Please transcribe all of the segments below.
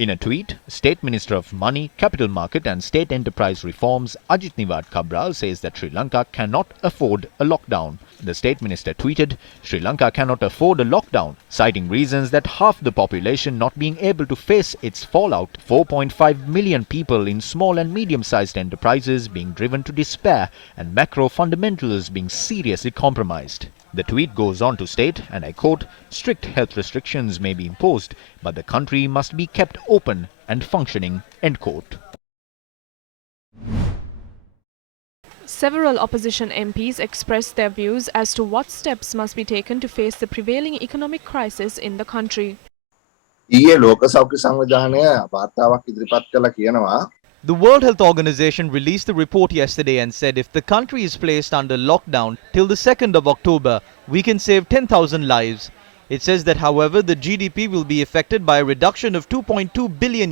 In a tweet, State Minister of Money, Capital Market and State Enterprise Reforms Ajit Nivard Cabral says that Sri Lanka cannot afford a lockdown. The State Minister tweeted, Sri Lanka cannot afford a lockdown, citing reasons that half the population not being able to face its fallout, 4.5 million people in small and medium-sized enterprises being driven to despair, and macro fundamentals being seriously compromised. The tweet goes on to state, and I quote, strict health restrictions may be imposed, but the country must be kept open and functioning, end quote. Several opposition MPs expressed their views as to what steps must be taken to face the prevailing economic crisis in the country. The World Health Organization released the report yesterday and said if the country is placed under lockdown till the 2nd of October, we can save 10,000 lives. It says that, however, the GDP will be affected by a reduction of $2.2 billion.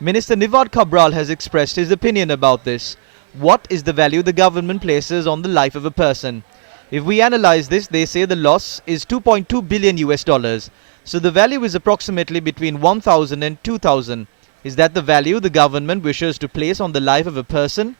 Minister Nivard Cabral has expressed his opinion about this. What is the value the government places on the life of a person? If we analyze this, they say the loss is $2.2 billion. So the value is approximately between 1,000 and 2,000. Is that the value the government wishes to place on the life of a person?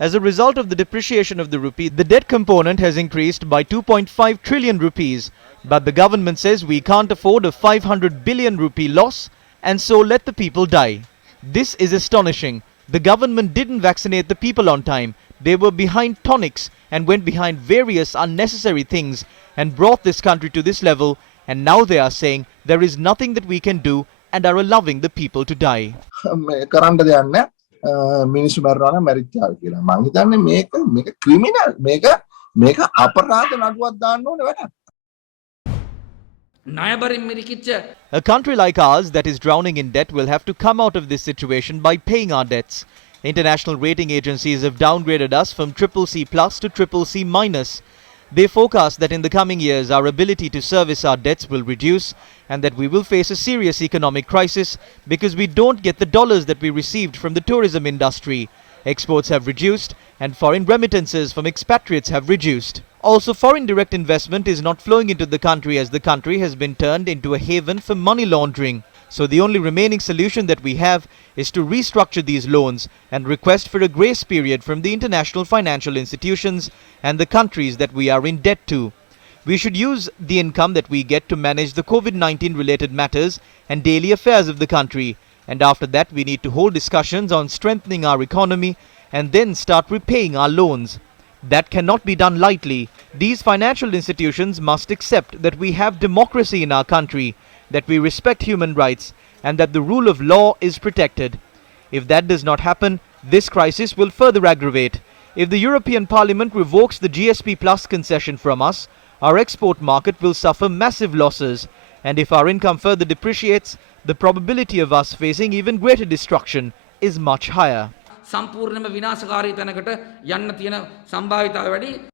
As a result of the depreciation of the rupee, the debt component has increased by 2.5 trillion rupees. But the government says we can't afford a 500 billion rupee loss, and so let the people die. This is astonishing. The government didn't vaccinate the people on time. They were behind tonics and went behind various unnecessary things and brought this country to this level, and now they are saying there is nothing that we can do and are allowing the people to die. A country like ours that is drowning in debt will have to come out of this situation by paying our debts. International rating agencies have downgraded us from CCC plus to CCC minus. They forecast that in the coming years our ability to service our debts will reduce and that we will face a serious economic crisis because we don't get the dollars that we received from the tourism industry. Exports have reduced and foreign remittances from expatriates have reduced. Also, foreign direct investment is not flowing into the country as the country has been turned into a haven for money laundering. So the only remaining solution that we have is to restructure these loans and request for a grace period from the international financial institutions and the countries that we are in debt to. We should use the income that we get to manage the COVID-19 related matters and daily affairs of the country. And after that, we need to hold discussions on strengthening our economy and then start repaying our loans. That cannot be done lightly. These financial institutions must accept that we have democracy in our country, that we respect human rights, and that the rule of law is protected. If that does not happen, this crisis will further aggravate. If the European Parliament revokes the GSP Plus concession from us, our export market will suffer massive losses. And if our income further depreciates, the probability of us facing even greater destruction is much higher. සම්පූර්ණයෙන්ම විනාශකාරී තැනකට යන්න තියෙන සම්භාවිතාවය වැඩි